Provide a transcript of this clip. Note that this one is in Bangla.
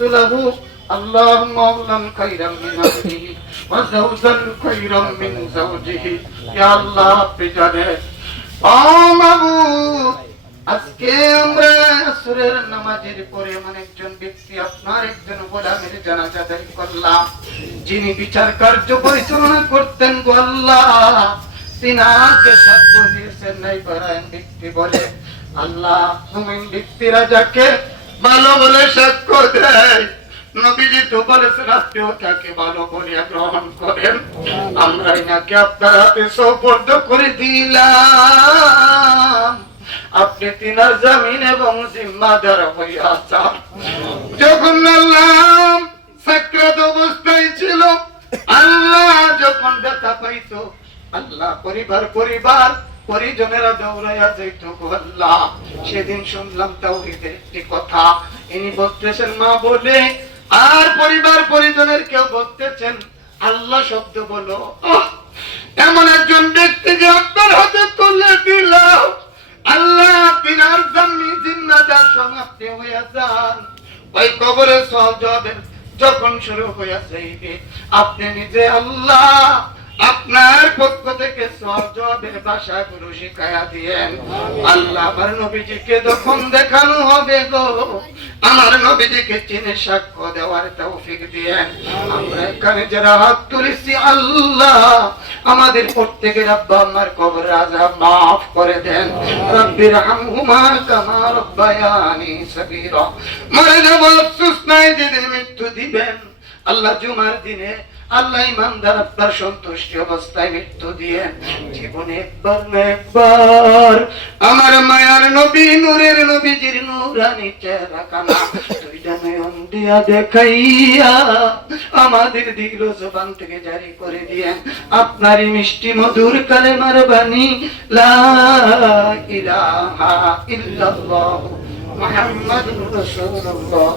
نزله اللهم اغفر خيرا من أهله وزوجا خيرا من زوجه يا الله بجانب মাবুদ আজকে আমরা আসরের নামাজের পরে এমন একজন ব্যক্তি আপনার একজন গোলামের জানাজা আদায় করলাম যিনি বিচার কার্য পরিচালনা করতেন গো আল্লাহ তিনাকে সাক্ষ্য দিয়েছেন নাই পারায়ণ ব্যক্তি বলে আল্লাহ মুমিন ব্যক্তিরা যাকে ভালো বলে সাক্ষ্য দেয় নবীজি তো বলেছেন আপনিও তাকে ভালো বলিয়া গ্রহণ করেন আমরা এনাকে আপনার হাতে সুপর্দ করে দিলাম আপনি তিনার জামিন এবং জিম্মাদার হইয়া যান যখন আল্লাহ সাকরাত অবস্থায় ছিল আল্লাহ যখন ব্যথা পাইত আল্লাহ পরিবার পরিজনেরা দৌড়াইয়া যাইত আল্লাহ সেদিন শুনলাম তাওহীদের একটি কথা ইনি বলতেছেন মা বলে আর পরিবার পরিজনের কেউ বলতেছেন আল্লাহ শব্দ বলো এমন একজন ব্যক্তি যে আপনার হাতে তুলে দিল আল্লাহ বিনার জামিন জিন্নাদার সমাপ্তি হইয়া যান ওই কবরের সওয়াবের যখন শুরু হইয়া যাইবে আপনি নিজে আল্লাহ আপনার পক্ষ থেকে সওয়াবের ভাষাগুলো শিখায়া দিয়েন আল্লাহ আমার নবীজিকে যখন দেখানো হবে গো আমার নবীজিকে চিনে সাক্ষ্য দেওয়ার তৌফিক দিয়েন আমরা এখানে যারা হাত তুলেছি আল্লাহ আমাদের প্রত্যেকের আব্বা আম্মার কবর আযাব মাফ করে দেন রব্বির হামহুমা কামা রব্বায়ানি সগীরা মরে যাব আফসোস নাই যেদিন মৃত্যু দিবেন আল্লাহ জুমার দিনে আল্লাহ ইমানদার আপনার সন্তুষ্টি অবস্থায় মৃত্যু দিয়েন জীবনে একবার না একবার আমার মায়ার নবী নূরের নবীজির নূরানি চেহারাখানা দুইটা নয়ন দিয়া দেখাইয়া আমাদের দিল জবান থেকে জারি করে দিয়েন আপনারই মিষ্টি মধুর কালেমার বাণী লা ইলাহা ইল্লাল্লাহ মুহাম্মাদুর রাসূলুল্লাহ।